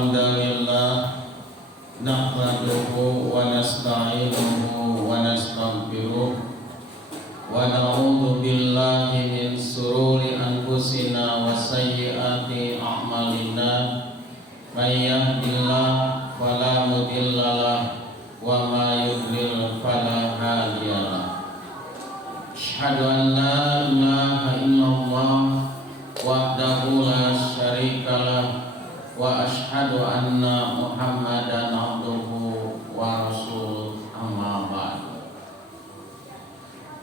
Alhamdulillah nahmaduhu wa nasta'inuhu wa nastaghfiruh wa na'udzu billahi min sururi anfusina wa sayyiati a'malina may yahdihillahu fala mudhillalah wa may yudlil fala hadiyalah. Asyhadu an la ilaha illallah wahdahu la syarikalah wa asyhadu anna Muhammadan abduhu wa rasuluh, amma ba'd.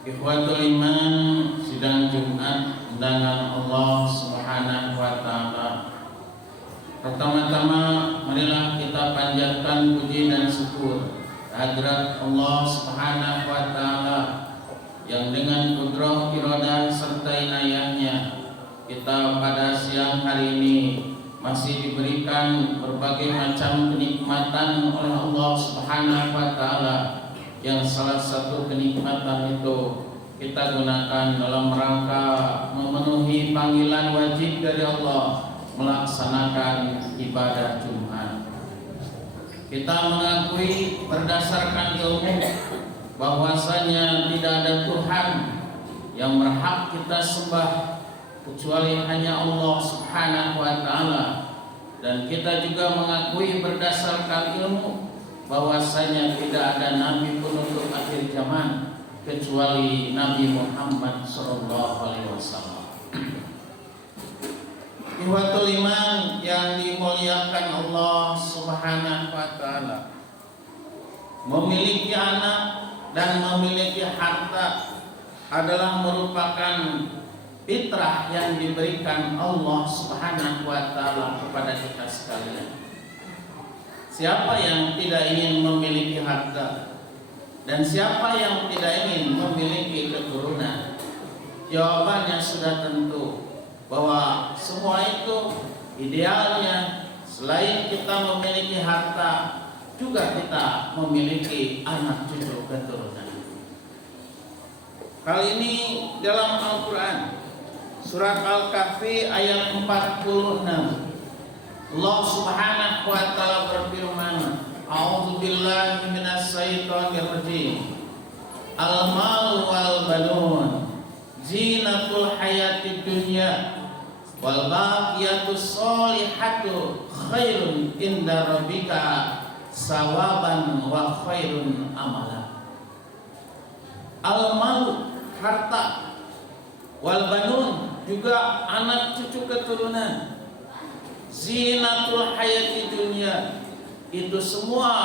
Ikhwatul iman, sidang Jumat undangan Allah Subhanahu wa taala. Pertama-tama marilah kita panjatkan puji dan syukur kehadirat Allah Subhanahu wa taala yang dengan kudrah, iradah serta inayahnya kita pada siang hari ini masih diberikan berbagai macam kenikmatan oleh Allah Subhanahu wa taala, yang salah satu kenikmatan itu kita gunakan dalam rangka memenuhi panggilan wajib dari Allah melaksanakan ibadah Jumat. Kita mengakui berdasarkan ilmu bahwasanya tidak ada Tuhan yang berhak kita sembah kecuali hanya Allah Subhanahu wa taala, dan kita juga mengakui berdasarkan ilmu bahwasanya tidak ada nabi penutup akhir zaman kecuali Nabi Muhammad sallallahu alaihi wasallam. Ikhwatul iman yang dimuliakan Allah Subhanahu wa taala, memiliki anak dan memiliki harta adalah merupakan fitrah yang diberikan Allah Subhanahu wa taala kepada kita sekalian. Siapa yang tidak ingin memiliki harta dan siapa yang tidak ingin memiliki keturunan? Jawabannya sudah tentu bahwa semua itu idealnya selain kita memiliki harta juga kita memiliki anak cucu keturunan. Kali ini dalam Al-Quran Surat Al-Kahfi ayat 46, Allah Subhanahu wa taala berfirman, A'udzu billahi minasy syaithanir rajim. Al-mal wal banun zinatul hayatid dunya wal baqiyatus sholihatu khairun inda rabbika sawaban wa khairun amala. Al-mal, harta, wal banun, juga anak cucu keturunan, zinatul hayati dunia, itu semua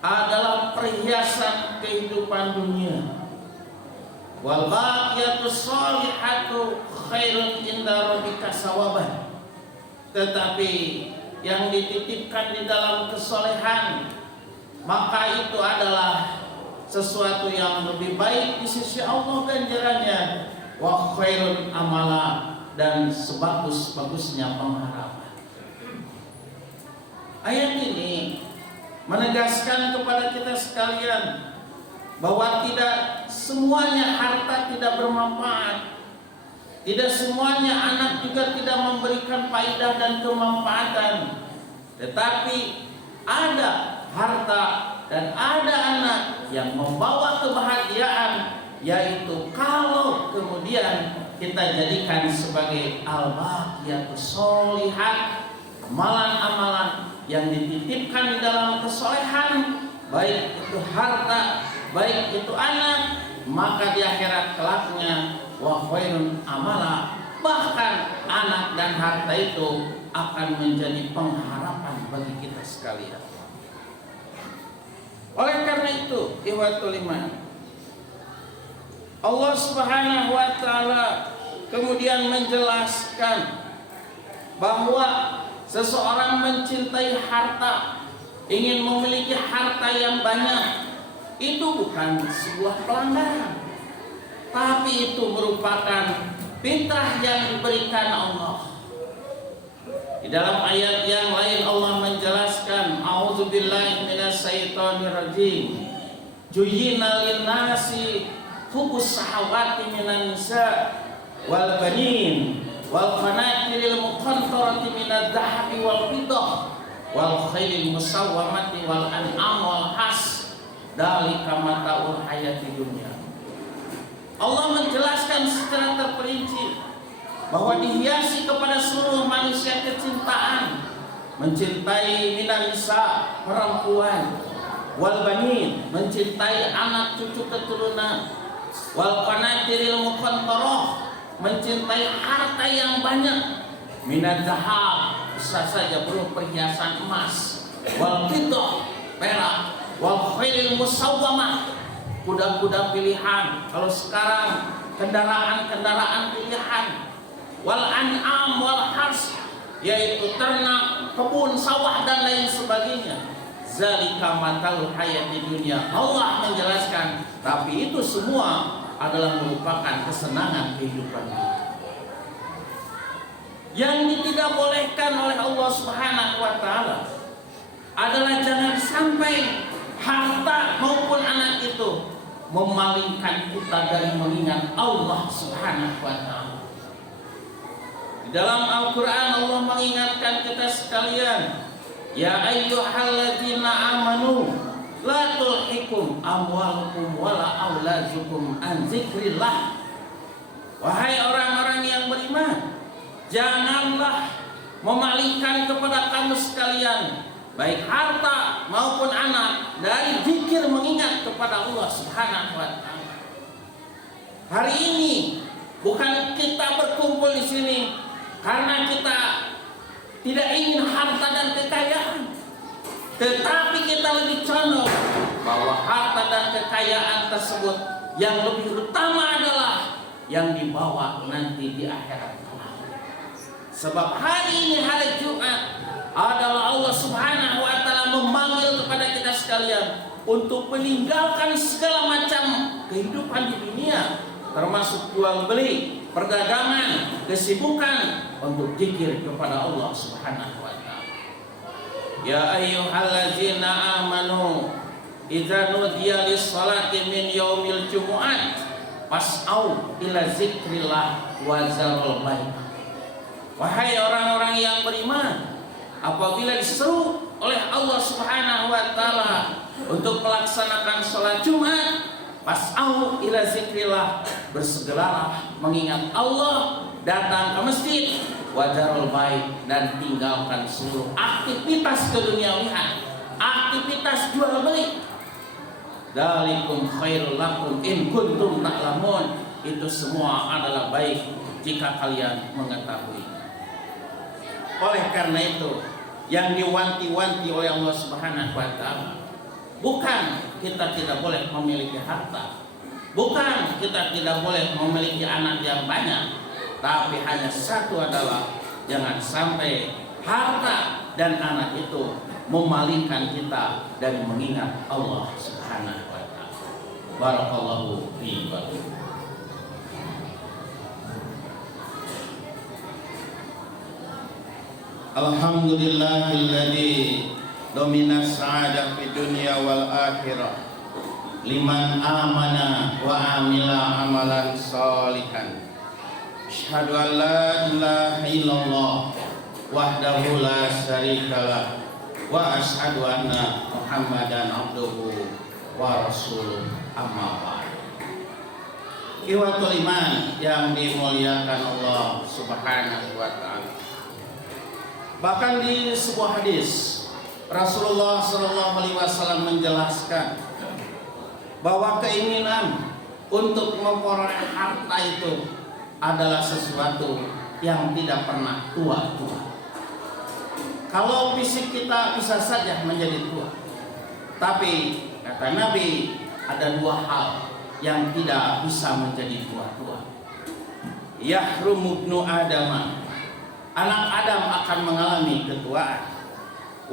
adalah perhiasan kehidupan dunia. Wal baqiyatus sholihatu khairun inda rabbika sawaban, tetapi yang dititipkan di dalam kesolehan maka itu adalah sesuatu yang lebih baik di sisi Allah ganjarannya, wa khairun amala, dan sebagus-bagusnya pengharapan. Ayat ini menegaskan kepada kita sekalian bahwa tidak semuanya harta tidak bermanfaat, tidak semuanya anak juga tidak memberikan faedah dan kemanfaatan, tetapi ada harta dan ada anak yang membawa kebahagiaan, yaitu kalau kemudian kita jadikan sebagai al-baqiyatus sholihat, amalan-amalan yang dititipkan di dalam kesolehan, baik itu harta, baik itu anak, maka di akhirat kelaknya wa khairun amala, bahkan anak dan harta itu akan menjadi pengharapan bagi kita sekalian. Oleh karena itu, ikhwatul iman, Allah Subhanahu wa taala kemudian menjelaskan bahwa seseorang mencintai harta, ingin memiliki harta yang banyak, itu bukan sebuah pelanggaran, tapi itu merupakan fitrah yang diberikan Allah. Di dalam ayat yang lain Allah menjelaskan, A'udzubillahi minasyaitonir rajim. Juyyina lin-nasi hubbus syahawati minan nisa wal banin wal qanatiril muqantarati minadh dhahabi wal fiddah wal khailil musawwamati wal an'am wal has dzalika mataul hayati dunya. Allah menjelaskan secara terperinci bahwa dihiasi kepada seluruh manusia kecintaan, mencintai minan nisa, perempuan, wal banin, mencintai anak cucu keturunan, wal qanatiril muqantarah, mencintai harta yang banyak, minaz zahab, bisa saja berupa perhiasan emas, wal fiddah, perak, wal khailil musawwamah, kuda-kuda pilihan, kalau sekarang kendaraan-kendaraan pilihan, wal an'am wal hars, yaitu ternak, kebun, sawah dan lain sebagainya. Zalika matal hayati dunia. Allah menjelaskan, tapi itu semua adalah merupakan kesenangan kehidupan kita. Yang tidak bolehkan oleh Allah Subhanahu wa taala adalah jangan sampai harta maupun anak itu memalingkan kita dari mengingat Allah Subhanahu wa taala. Dalam Al-Quran Allah mengingatkan kita sekalian, ya ayyuhalladzina amanu la tulhikum amwalukum wala auladukum an zikrillah. Wahai orang-orang yang beriman, janganlah memalingkan kepada kamu sekalian baik harta maupun anak dari zikir mengingat kepada Allah Subhanahu wa taala. Hari ini bukan kita berkumpul di sini karena kita tidak ingin harta dan kekayaan, tetapi kita lebih condong bahwa harta dan kekayaan tersebut yang lebih utama adalah yang dibawa nanti di akhirat. Sebab hari ini hari Jumat adalah Allah Subhanahu wa taala memanggil kepada kita sekalian untuk meninggalkan segala macam kehidupan di dunia, termasuk jual beli, perdagangan, kesibukan, untuk zikir kepada Allah Subhanahu wa taala. Ya ayyuhallazina amanu idza nudiya lis-salati min yaumil jumu'at fas'au ila zikrillah wa zarul bait. Wahai orang-orang yang beriman, apabila diseru oleh Allah Subhanahu wa taala untuk melaksanakan salat Jumat, fas'au ila zikrillah, bersegeralah mengingat Allah, datang ke masjid, wajarul baik, dan tinggalkan seluruh aktivitas keduniawian, aktivitas jual beli. Dzalikum khairul lakum in kuntum ta'lamun. Itu semua adalah baik jika kalian mengetahui. Oleh karena itu, yang diwanti-wanti oleh Allah Subhanahu wa taala bukan kita tidak boleh memiliki harta, bukan kita tidak boleh memiliki anak yang banyak, tapi hanya satu adalah jangan sampai harta dan anak itu memalingkan kita dari mengingat Allah Subhanahu wa taala. Barakallahu fi wa fiikum. Alhamdulillahilladzi domina sa'adah fid dunya wal akhirah liman amana wa amila amalan sholihan. Asyhadu an la ilaha illallah wahdahu la syarikalah wa asyhadu anna Muhammadan abduhu wa rasuluh, amma ba'd. Ikhwatul iman yang dimuliakan Allah Subhanahu wa taala. Bahkan di sebuah hadis Rasulullah SAW menjelaskan bahwa keinginan untuk memperoleh harta itu adalah sesuatu yang tidak pernah tua-tua. Kalau fisik kita bisa saja menjadi tua, tapi kata Nabi ada dua hal yang tidak bisa menjadi tua-tua. Yahrumu ibnu Adama, anak Adam akan mengalami ketuaan.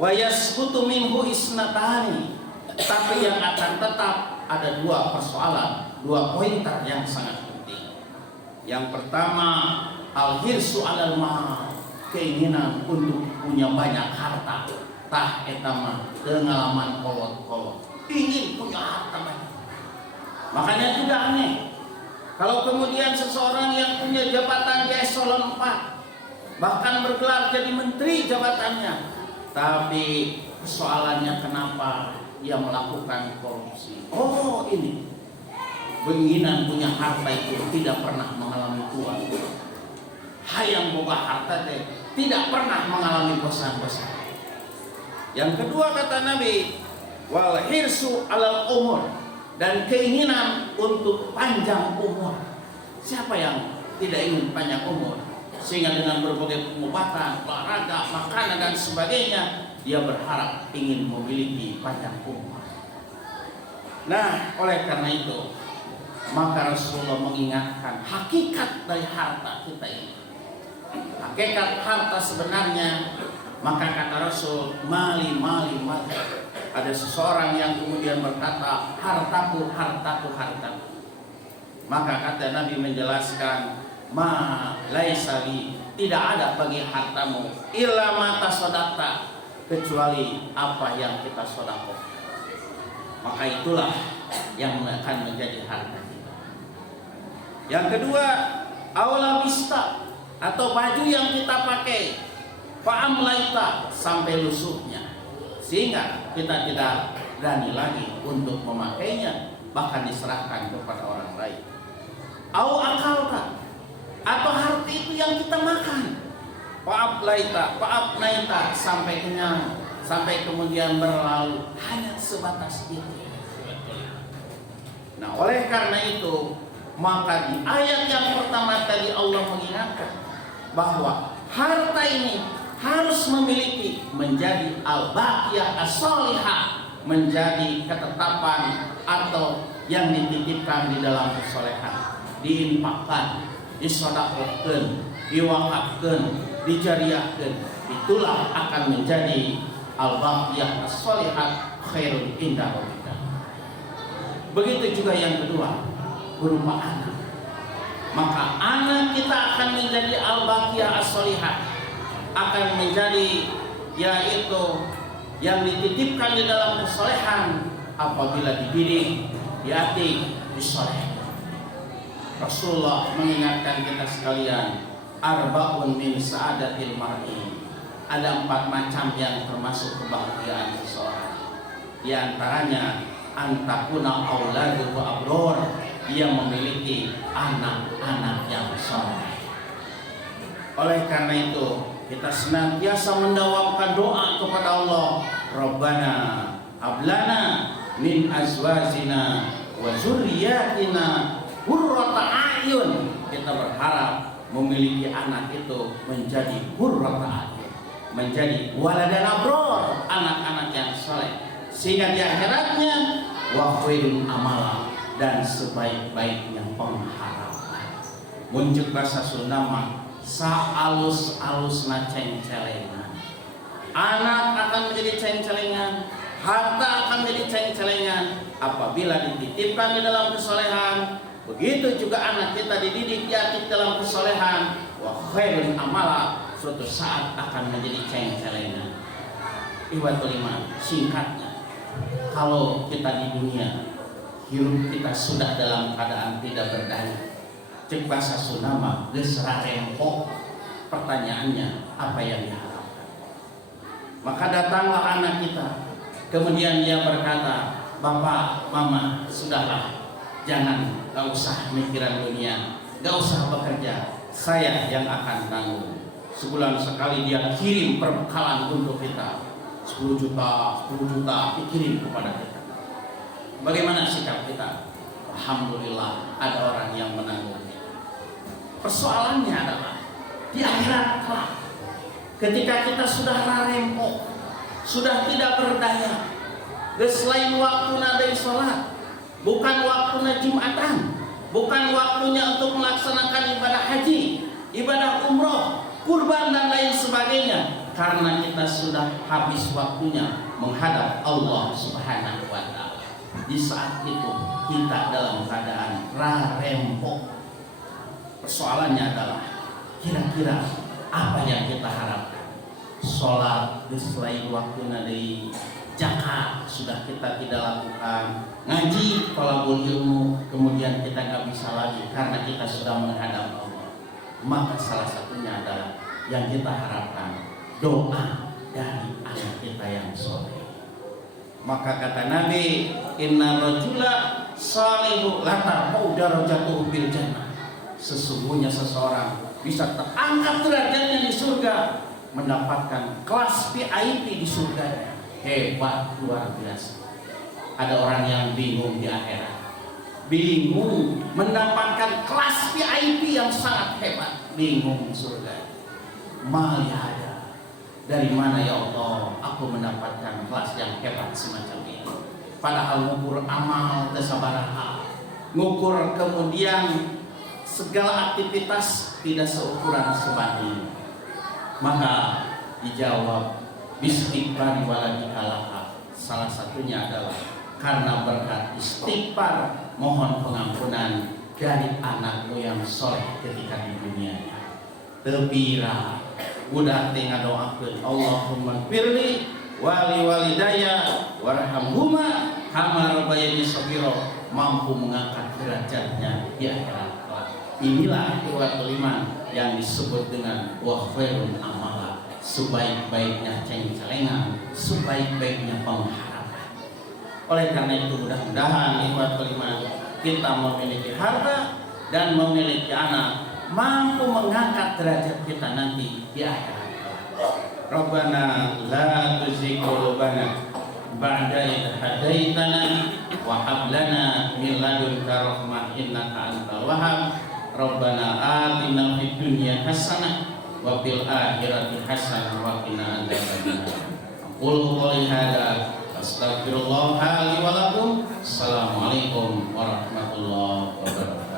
Wa yasbutu minhu isnatani, tapi yang akan tetap ada dua persoalan, dua pointer yang sangat penting. Yang pertama, al-hirsu 'alal mal, keinginan untuk punya banyak harta. Tah eta mah pengalaman kolot-kolot, ingin punya harta banyak. Makanya juga aneh kalau kemudian seseorang yang punya jabatan di eselon 4, bahkan bergelar jadi menteri jabatannya, Tapi persoalannya kenapa dia melakukan korupsi? Oh ini, benginan punya harta itu tidak pernah mengalami tua. Hayang boga harta teh tidak pernah mengalami bosan-bosan. Yang kedua kata Nabi, wal hirsu alal umur, dan keinginan untuk panjang umur. Siapa yang tidak ingin panjang umur? Sehingga dengan berbagai pengobatan, olahraga, makanan dan sebagainya, dia berharap ingin memiliki panjang umur. Nah, oleh karena itu, maka Rasulullah mengingatkan hakikat dari harta kita ini. Hakikat harta sebenarnya, maka kata Rasul, mali. Ada seseorang yang kemudian berkata, hartaku. Maka kata Nabi menjelaskan, ma laisa li, tidak ada bagi hartamu illa ma tasaddaqta, kecuali apa yang kita sedekah. Maka itulah yang akan menjadi harta kita. Yang kedua, aula bista, atau baju yang kita pakai, fa'amlaita, sampai lusuhnya, sehingga kita tidak berani lagi untuk memakainya, bahkan diserahkan kepada orang lain. Au akalta, atau harta itu yang kita makan, fa'abnaita, sampai kenyang, sampai kemudian berlalu, hanya sebatas itu. Nah, oleh karena itu, maka di ayat yang pertama tadi Allah mengingatkan bahwa harta ini harus memiliki, menjadi al-baqiyah as-salihah, menjadi ketetapan atau yang dititipkan di dalam kesolehan, diinfakkan, disedekahkan, diwakafkan, dijariahkan. Itulah akan menjadi al-baqiyah as-salihah khairun inda rabbika. Begitu juga yang kedua, berupa anak. Maka anak kita akan menjadi al-baqiyah as-salihah, akan menjadi yaitu yang dititipkan di dalam kesolehan apabila dididik, dilatih, disoleh. Rasulullah mengingatkan kita sekalian, arba'un min sa'adatil mar'i, ada 4 macam yang termasuk kebahagiaan seseorang. Di antaranya antakuna auladuhu abror, dia memiliki anak-anak yang saleh. Oleh karena itu, kita senantiasa mendawamkan doa kepada Allah, Rabbana hablana min azwajina wa dzurriyyatina qurrata a'yun. Kita berharap memiliki anak itu menjadi qurrata a'yun, menjadi waladan abror, anak-anak yang saleh, sehingga di akhiratnya wa khairul amala, dan sebaik-baiknya pengharapan. Muncul bahasa Sunda saalus-alus na ceng-celengan. Anak akan menjadi ceng-celengan, harta akan menjadi ceng-celengan apabila dititipkan di dalam kesolehan. Begitu juga anak kita dididik diatik dalam kesolehan, wa khairul amala, suatu saat akan menjadi ceng-celengan. Ikhwatul iman, singkatnya, kalau kita di dunia hidup kita sudah dalam keadaan tidak berdaya, cek bahasa Sunda mah geus rarempok. Pertanyaannya, apa yang diharapkan? Maka datanglah anak kita, kemudian dia berkata, Bapak, Mama, sudahlah, jangan, gak usah mikiran dunia, gak usah bekerja, saya yang akan tanggung. Sebulan sekali dia kirim perbekalan untuk kita, 10 juta dikirim kepada kita. Bagaimana sikap kita? Alhamdulillah, ada orang yang menanggung. Persoalannya adalah di akhirat kelak, ketika kita sudah rarempok, sudah tidak berdaya, selain waktunya dari sholat, bukan waktunya Jumatan, bukan waktunya untuk melaksanakan ibadah haji, ibadah umroh, kurban dan lain sebagainya, karena kita sudah habis waktunya menghadap Allah Subhanahu wa Ta'ala. Di saat itu kita dalam keadaan rarempok. Persoalannya adalah kira-kira apa yang kita harapkan? Sholat selain waktunya dari zakat sudah kita tidak lakukan, ngaji thalabul ilmu kemudian kita nggak bisa lagi karena kita sudah menghadap Allah. Maka salah satunya adalah yang kita harapkan doa dari anak kita yang soleh. Maka kata Nabi, inna rajula salihu latar darajatuhu bil jannah. Sesungguhnya seseorang bisa terangkat derajatnya di surga, mendapatkan kelas VIP di surga. Hebat, luar biasa. Ada orang yang bingung di akhirat, bingung mendapatkan kelas VIP yang sangat hebat, bingung surga. Malihada, dari mana ya Allah aku mendapatkan kelas yang hebat semacam ini? Padahal ngukur amal tesabaraha, ngukur kemudian segala aktivitas tidak seukuran sebanding. Maka dijawab istighfar waladikalaha. Salah satunya adalah karena berkat istighfar, mohon pengampunan dari anakmu yang soleh ketika di dunia. Tebira udah tinggal doakan Allahumma firli wali walidaya warhamhuma kama rabbayani shaghira, mampu mengangkat derajatnya di akhirat. Inilah ikhwatul iman yang disebut dengan wa khairun amala, sebaik-baiknya ceng-celengan, sebaik-baiknya pengharapan. Oleh karena itu mudah-mudahan ikhwatul iman kita memiliki harta dan memiliki anak mampu mengangkat derajat kita nanti di akhirat. Rabbana la tuzigh qulubana ba'da idh hadaitana wa hab lana min ladunka rahmah innaka antal wahhab. Rabbana atina fid dunya hasanah wa fil akhirati hasanah wa qina adzabannar. Qul qouli hadza astaghfirullah li wa lakum. Assalamualaikum warahmatullahi wabarakatuh.